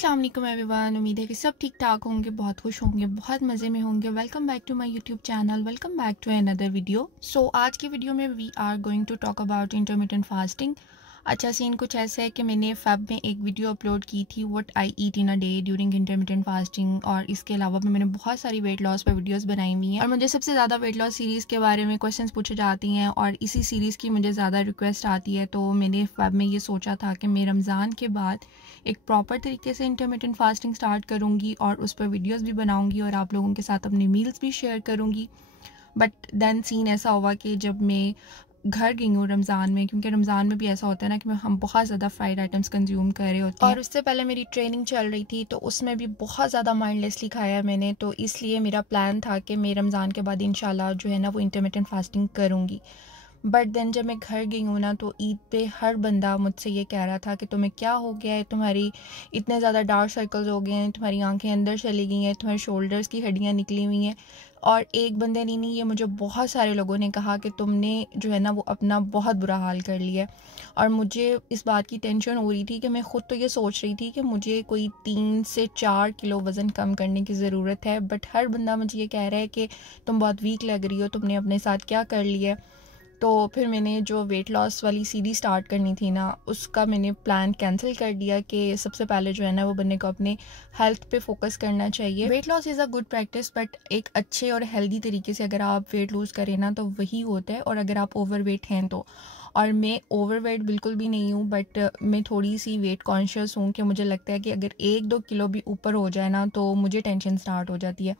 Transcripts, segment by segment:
अस्सलाम वालेकुम एवरीवन। उम्मीद है कि सब ठीक ठाक होंगे, बहुत खुश होंगे, बहुत मज़े में होंगे। Welcome back to my YouTube channel, welcome back to another video. So आज की वीडियो में we are going to talk about intermittent fasting. अच्छा सीन कुछ ऐसा है कि मैंने फेब में एक वीडियो अपलोड की थी, what I eat in a day during intermittent fasting, और इसके अलावा भी मैंने बहुत सारी वेट लॉस पर वीडियोस बनाई हुई हैं। और मुझे सबसे ज़्यादा वेट लॉस सीरीज़ के बारे में क्वेश्चंस पूछे जाती हैं और इसी सीरीज़ की मुझे ज़्यादा रिक्वेस्ट आती है। तो मैंने फेब में ये सोचा था कि मैं रमज़ान के बाद एक प्रॉपर तरीके से इंटरमिटेंट फास्टिंग स्टार्ट करूँगी और उस पर वीडियोज़ भी बनाऊँगी और आप लोगों के साथ अपनी मील्स भी शेयर करूँगी। बट देन सीन ऐसा हुआ कि जब मैं घर गई हूँ रमज़ान में, क्योंकि रमज़ान में भी ऐसा होता है ना कि हम बहुत ज़्यादा फ्राइड आइटम्स कंज्यूम कर रहे होते हैं, और उससे पहले मेरी ट्रेनिंग चल रही थी तो उसमें भी बहुत ज़्यादा माइंडलेसली खाया मैंने। तो इसलिए मेरा प्लान था कि मैं रमज़ान के बाद इंशाल्लाह जो है ना वो इंटरमिटेंट फास्टिंग करूँगी। बट देन जब मैं घर गई हूँ ना तो ईद पे हर बंदा मुझसे ये कह रहा था कि तुम्हें क्या हो गया है, तुम्हारी इतने ज़्यादा डार्क सर्कल्स हो गए हैं, तुम्हारी आंखें अंदर चली गई हैं, तुम्हारे शोल्डर्स की हड्डियाँ निकली हुई हैं। और एक बंदे ने नहीं, ये मुझे बहुत सारे लोगों ने कहा कि तुमने जो है ना वो अपना बहुत बुरा हाल कर लिया है। और मुझे इस बात की टेंशन हो रही थी कि मैं ख़ुद तो ये सोच रही थी कि मुझे कोई 3 से 4 किलो वज़न कम करने की ज़रूरत है, बट हर बंदा मुझे ये कह रहा है कि तुम बहुत वीक लग रही हो, तुमने अपने साथ क्या कर लिया है। तो फिर मैंने जो वेट लॉस वाली सीरीज़ स्टार्ट करनी थी ना, उसका मैंने प्लान कैंसिल कर दिया कि सबसे पहले जो है ना वो बंदे को अपने हेल्थ पे फोकस करना चाहिए। Weight loss is a good practice, but एक अच्छे और हेल्दी तरीके से अगर आप वेट लूज़ करें ना तो वही होता है। और अगर आप ओवर वेट हैं तो, और मैं ओवर वेट बिल्कुल भी नहीं हूँ, बट मैं थोड़ी सी वेट कॉन्शियस हूँ कि मुझे लगता है कि अगर 1-2 किलो भी ऊपर हो जाए ना तो मुझे टेंशन स्टार्ट हो जाती है।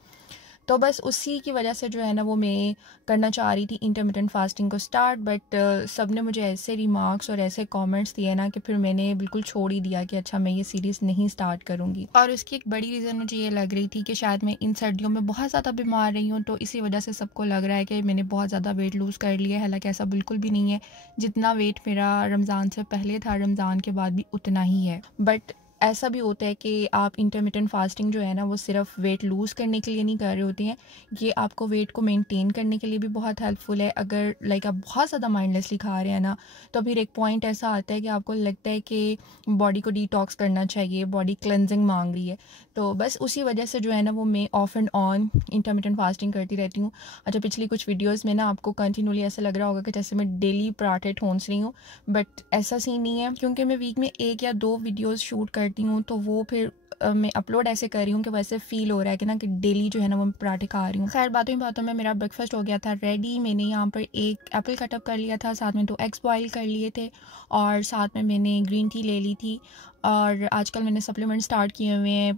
तो बस उसी की वजह से जो है ना वो मैं करना चाह रही थी इंटरमिटेंट फास्टिंग को स्टार्ट, बट सब ने मुझे ऐसे रिमार्क्स और ऐसे कमेंट्स दिए ना कि फिर मैंने बिल्कुल छोड़ ही दिया कि अच्छा मैं ये सीरीज़ नहीं स्टार्ट करूँगी। और उसकी एक बड़ी रीज़न मुझे ये लग रही थी कि शायद मैं इन सर्दियों में बहुत ज़्यादा बीमार रही हूँ, तो इसी वजह से सबको लग रहा है कि मैंने बहुत ज़्यादा वेट लूज़ कर लिया है। हालांकि ऐसा बिल्कुल भी नहीं है, जितना वेट मेरा रमज़ान से पहले था रमज़ान के बाद भी उतना ही है। बट ऐसा भी होता है कि आप इंटरमिटेंट फास्टिंग जो है ना वो सिर्फ वेट लूज़ करने के लिए नहीं कर रहे होते हैं, ये आपको वेट को मेंटेन करने के लिए भी बहुत हेल्पफुल है। अगर लाइक आप बहुत ज़्यादा माइंडलेसली खा रहे हैं ना तो फिर एक पॉइंट ऐसा आता है कि आपको लगता है कि बॉडी को डिटॉक्स करना चाहिए, बॉडी क्लेंजिंग मांग रही है। तो बस उसी वजह से जो है ना वो मैं of and on intermittent fasting करती रहती हूँ। अच्छा पिछली कुछ वीडियोज़ में ना आपको कंटिन्यूली ऐसा लग रहा होगा कि जैसे मैं डेली पराठे ठोंस रही हूँ, बट ऐसा सीन नहीं है, क्योंकि मैं वीक में 1 या 2 वीडियोज़ शूट करती हूँ तो वो फिर मैं अपलोड ऐसे कर रही हूँ कि वैसे फ़ील हो रहा है कि ना कि डेली जो है ना वो मैं पराठे खा रही हूँ। खैर बातों ही बातों में मेरा ब्रेकफास्ट हो गया था रेडी। मैंने यहाँ पर एक एप्पल कट अप कर लिया था, साथ में 2 एग्स बॉयल कर लिए थे और साथ में मैंने ग्रीन टी ले ली थी। और आजकल मैंने सप्लीमेंट स्टार्ट किए हुए हैं,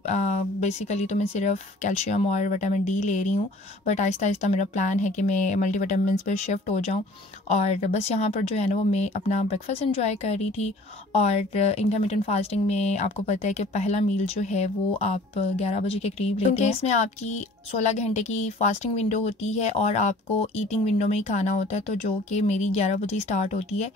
बेसिकली तो मैं सिर्फ कैल्शियम और विटामिन डी ले रही हूँ, बट आहिस्ता आहिस्ता मेरा प्लान है कि मैं मल्टीविटामिन्स पे शिफ्ट हो जाऊँ। और बस यहाँ पर जो है ना वो मैं अपना ब्रेकफास्ट एंजॉय कर रही थी। और इंटरमिटेंट फास्टिंग में आपको पता है कि पहला मील जो है वो आप 11 बजे के करीब लेते हैं, क्योंकि इसमें आपकी 16 घंटे की फास्टिंग विंडो होती है और आपको ईटिंग विंडो में ही खाना होता है, तो जो कि मेरी 11 बजे स्टार्ट होती है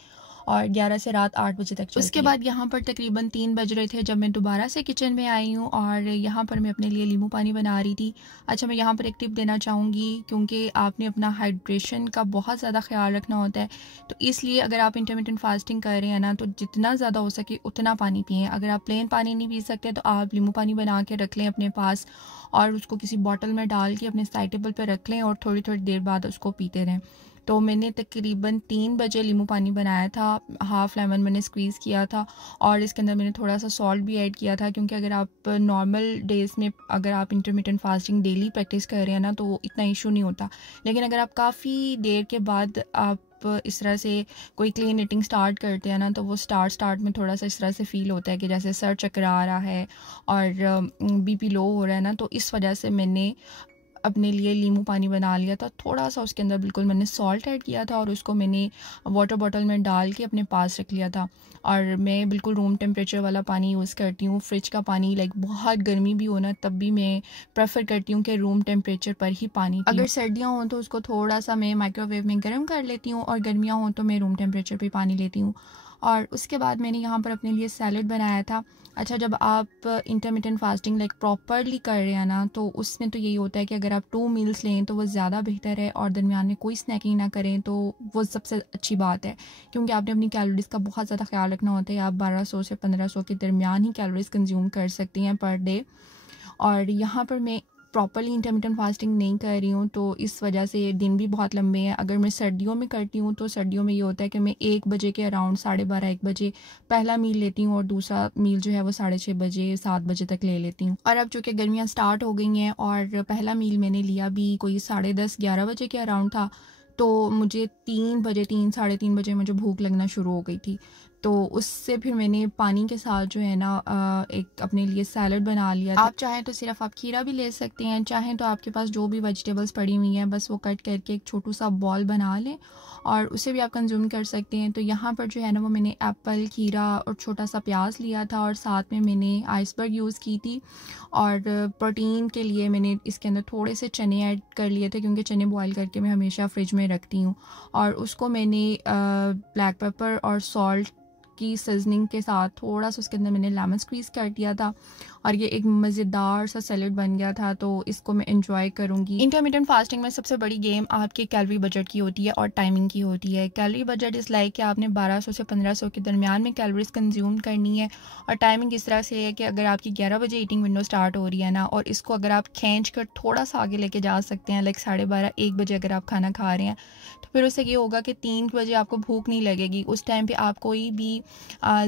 और 11 से रात 8 बजे तक चलती है। उसके बाद यहाँ पर तकरीबन 3 बज रहे थे जब मैं दोबारा से किचन में आई हूँ और यहाँ पर मैं अपने लिए नींबू पानी बना रही थी। अच्छा मैं यहाँ पर एक टिप देना चाहूँगी, क्योंकि आपने अपना हाइड्रेशन का बहुत ज़्यादा ख्याल रखना होता है, तो इसलिए अगर आप इंटरमिटेंट फास्टिंग कर रहे हैं ना तो जितना ज़्यादा हो सके उतना पानी पिएँ। अगर आप प्लेन पानी नहीं पी सकते तो आप नींबू पानी बना के रख लें अपने पास और उसको किसी बॉटल में डाल के अपने साइड टेबल पर रख लें और थोड़ी थोड़ी देर बाद उसको पीते रहें। तो मैंने तकरीबन 3 बजे नींबू पानी बनाया था, हाफ़ लेमन मैंने स्क्वीज़ किया था और इसके अंदर मैंने थोड़ा सा सॉल्ट भी ऐड किया था, क्योंकि अगर आप नॉर्मल डेज़ में अगर आप इंटरमिटेंट फास्टिंग डेली प्रैक्टिस कर रहे हैं ना तो इतना इशू नहीं होता। लेकिन अगर आप काफ़ी देर के बाद आप इस तरह से कोई क्लीन ईटिंग स्टार्ट करते हैं ना तो वो स्टार्ट में थोड़ा सा इस तरह से फ़ील होता है कि जैसे सर चकरा रहा है और बीपी लो हो रहा है ना, तो इस वजह से मैंने अपने लिए नींबू पानी बना लिया था। थोड़ा सा उसके अंदर बिल्कुल मैंने सॉल्ट ऐड किया था और उसको मैंने वाटर बॉटल में डाल के अपने पास रख लिया था। और मैं बिल्कुल रूम टेम्परेचर वाला पानी यूज़ करती हूँ। फ्रिज का पानी लाइक बहुत गर्मी भी हो ना तब भी मैं प्रेफर करती हूँ कि रूम टेम्परेचर पर ही पानी पीऊँ। अगर सर्दियाँ हों तो उसको थोड़ा सा मैं माइक्रोवेव में गर्म कर लेती हूँ और गर्मियाँ हों तो मैं रूम टेम्परेचर पर पानी लेती हूँ। और उसके बाद मैंने यहाँ पर अपने लिए सैलड बनाया था। अच्छा, जब आप इंटरमिटेंट फास्टिंग लाइक प्रॉपरली कर रहे हैं ना, तो उसमें तो यही होता है कि अगर आप 2 मील्स लें तो वो ज़्यादा बेहतर है, और दरमियान में कोई स्नैकिंग ना करें तो वो सबसे अच्छी बात है, क्योंकि आपने अपनी कैलोरीज़ का बहुत ज़्यादा ख्याल रखना होता है। आप 1200 से 1500 के दरमियान ही कैलोरीज़ कंज्यूम कर सकती हैं पर डे। और यहाँ पर मैं प्रॉपरली इंटरमिटेंट फास्टिंग नहीं कर रही हूँ, तो इस वजह से दिन भी बहुत लंबे हैं। अगर मैं सर्दियों में करती हूँ तो सर्दियों में ये होता है कि मैं 1 बजे के अराउंड 12:30-1 बजे पहला मील लेती हूँ, और दूसरा मील जो है वो 6:30 बजे 7 बजे तक ले लेती हूँ। और अब चूँकि गर्मियाँ स्टार्ट हो गई हैं और पहला मील मैंने लिया भी कोई 10:30-11 बजे के अराउंड था, तो मुझे 3 बजे 3-3:30 बजे मुझे भूख लगना शुरू हो गई थी। तो उससे फिर मैंने पानी के साथ जो है ना एक अपने लिए सैलड बना लिया था। आप चाहें तो सिर्फ आप खीरा भी ले सकते हैं, चाहें तो आपके पास जो भी वेजिटेबल्स पड़ी हुई हैं बस वो कट करके एक छोटू सा बॉल बना लें और उसे भी आप कंज्यूम कर सकते हैं। तो यहाँ पर जो है ना वो मैंने एप्पल, खीरा और छोटा सा प्याज लिया था, और साथ में मैंने आइसबर्ग यूज़ की थी। और प्रोटीन के लिए मैंने इसके अंदर थोड़े से चने ऐड कर लिए थे, क्योंकि चने बॉयल करके मैं हमेशा फ्रिज में रखती हूँ। और उसको मैंने ब्लैक पेपर और सॉल्ट की सीजनिंग के साथ थोड़ा सा उसके अंदर मैंने लेमन स्क्वीज़ कर दिया था, और ये एक मज़ेदार सा सैलेड बन गया था। तो इसको मैं एंजॉय करूँगी। इंटरमिटेंट फास्टिंग में सबसे बड़ी गेम आपके कैलोरी बजट की होती है और टाइमिंग की होती है। कैलोरी बजट इज़ लाइक कि आपने 1200 से 1500 के दरमियान में कैलोरीज कंज्यूम करनी है, और टाइमिंग इस तरह से है कि अगर आपकी 11 बजे ईटिंग विंडो स्टार्ट हो रही है ना, और इसको अगर आप खींच कर थोड़ा सा आगे लेके जा सकते हैं, लाइक 12:30-1 बजे अगर आप खाना खा रहे हैं, तो फिर उससे ये होगा कि 3 बजे आपको भूख नहीं लगेगी। उस टाइम पे आप कोई भी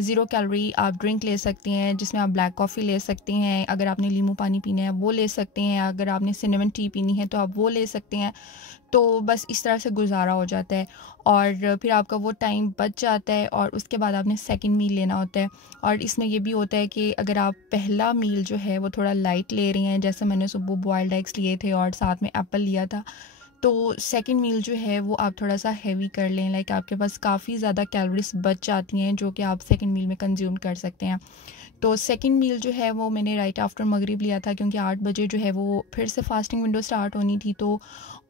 0 कैलोरी आप ड्रिंक ले सकते हैं, जिसमें आप ब्लैक कॉफ़ी ले सकते हैं, अगर आपने नींबू पानी पीना है वो ले सकते हैं, अगर आपने सिनेमन टी पीनी है तो आप वो ले सकते हैं। तो बस इस तरह से गुजारा हो जाता है, और फिर आपका वो टाइम बच जाता है, और उसके बाद आपने सेकंड मील लेना होता है। और इसमें ये भी होता है कि अगर आप पहला मील जो है वो थोड़ा लाइट ले रहे हैं, जैसे मैंने सुबह बॉयल्ड एग्स लिए थे और साथ में एप्पल लिया था, तो सेकंड मील जो है वो आप थोड़ा सा हैवी कर लें, लाइक आपके पास काफ़ी ज़्यादा कैलोरीज बच जाती हैं जो कि आप सेकंड मील में कंज्यूम कर सकते हैं। तो सेकंड मील जो है वो मैंने राइट आफ्टर मगरिब लिया था, क्योंकि 8 बजे जो है वो फिर से फास्टिंग विंडो स्टार्ट होनी थी, तो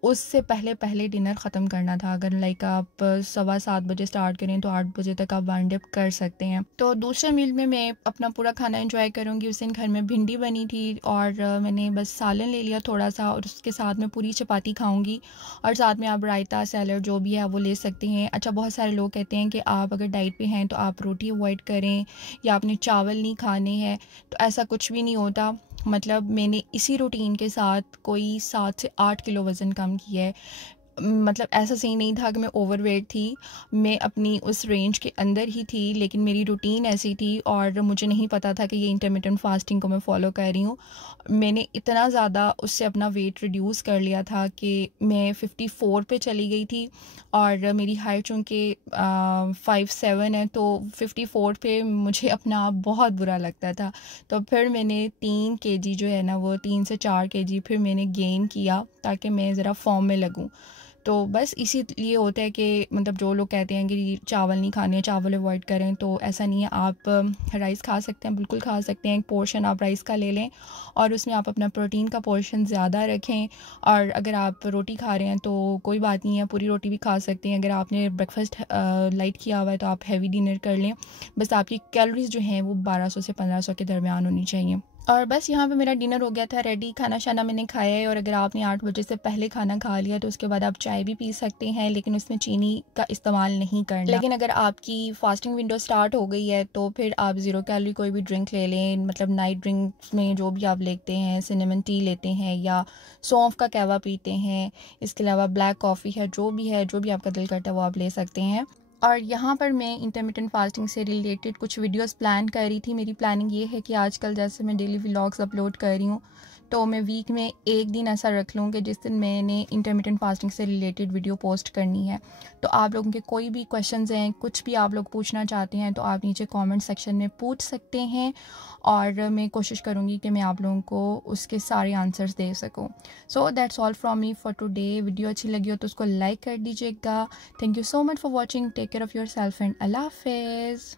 उससे पहले डिनर ख़त्म करना था। अगर लाइक आप 7:15 बजे स्टार्ट करें तो 8 बजे तक आप वाइंड अप कर सकते हैं। तो दूसरे मील में मैं अपना पूरा खाना एंजॉय करूँगी। उस दिन घर में भिंडी बनी थी, और मैंने बस सालन ले लिया थोड़ा सा, और उसके साथ में पूरी चपाती खाऊँगी, और साथ में आप रायता, सैलड जो भी है वो ले सकते हैं। अच्छा, बहुत सारे लोग कहते हैं कि आप अगर डाइट पे हैं तो आप रोटी अवॉइड करें, या आपने चावल नहीं खाने हैं, तो ऐसा कुछ भी नहीं होता। मतलब मैंने इसी रूटीन के साथ कोई 7 से 8 किलो वज़न कम किया है। मतलब ऐसा सही नहीं था कि मैं ओवरवेट थी, मैं अपनी उस रेंज के अंदर ही थी, लेकिन मेरी रूटीन ऐसी थी और मुझे नहीं पता था कि ये इंटरमिटेंट फास्टिंग को मैं फ़ॉलो कर रही हूँ। मैंने इतना ज़्यादा उससे अपना वेट रिड्यूस कर लिया था कि मैं 54 पे चली गई थी, और मेरी हाइट चूँकि 5'7" है, तो 54 पे मुझे अपना आप बहुत बुरा लगता था। तो फिर मैंने 3 kg जो है ना, वो 3 से 4 kg फिर मैंने गेन किया, ताकि मैं ज़रा फॉर्म में लगूँ। तो बस इसीलिए होता है कि मतलब जो लोग कहते हैं कि चावल नहीं खाने, चावल अवॉइड करें, तो ऐसा नहीं है। आप राइस खा सकते हैं, बिल्कुल खा सकते हैं। एक पोर्शन आप राइस का ले लें, और उसमें आप अपना प्रोटीन का पोर्शन ज़्यादा रखें। और अगर आप रोटी खा रहे हैं तो कोई बात नहीं है, पूरी रोटी भी खा सकते हैं। अगर आपने ब्रेकफास्ट लाइट किया हुआ है तो आप हैवी डिनर कर लें। बस आपकी कैलोरीज जो हैं वो 1200 से 1500 के दरमियान होनी चाहिए। और बस यहाँ पे मेरा डिनर हो गया था रेडी, खाना शाना मैंने खाया है। और अगर आपने 8 बजे से पहले खाना खा लिया तो उसके बाद आप चाय भी पी सकते हैं, लेकिन उसमें चीनी का इस्तेमाल नहीं करना। लेकिन अगर आपकी फास्टिंग विंडो स्टार्ट हो गई है तो फिर आप 0 कैलोरी कोई भी ड्रिंक ले लें। मतलब नाइट ड्रिंक्स में जो भी आप लेते हैं, सिनेमन टी लेते हैं या सौंफ का कहवा पीते हैं, इसके अलावा ब्लैक कॉफ़ी है, जो भी आपका दिल करता है वो आप ले सकते हैं। और यहाँ पर मैं इंटरमिटेंट फास्टिंग से रिलेटेड कुछ वीडियोस प्लान कर रही थी। मेरी प्लानिंग ये है कि आजकल जैसे मैं डेली व्लॉग्स अपलोड कर रही हूँ, तो मैं वीक में एक दिन ऐसा रख लूँ कि जिस दिन मैंने इंटरमिटेंट फास्टिंग से रिलेटेड वीडियो पोस्ट करनी है। तो आप लोगों के कोई भी क्वेश्चंस हैं, कुछ भी आप लोग पूछना चाहते हैं, तो आप नीचे कमेंट सेक्शन में पूछ सकते हैं, और मैं कोशिश करूँगी कि मैं आप लोगों को उसके सारे आंसर्स दे सकूँ। So that's all from me for today. Video अच्छी लगी हो तो उसको लाइक कर दीजिएगा। Thank you so much for watching. Take care of yourself and Allah हाफिज़।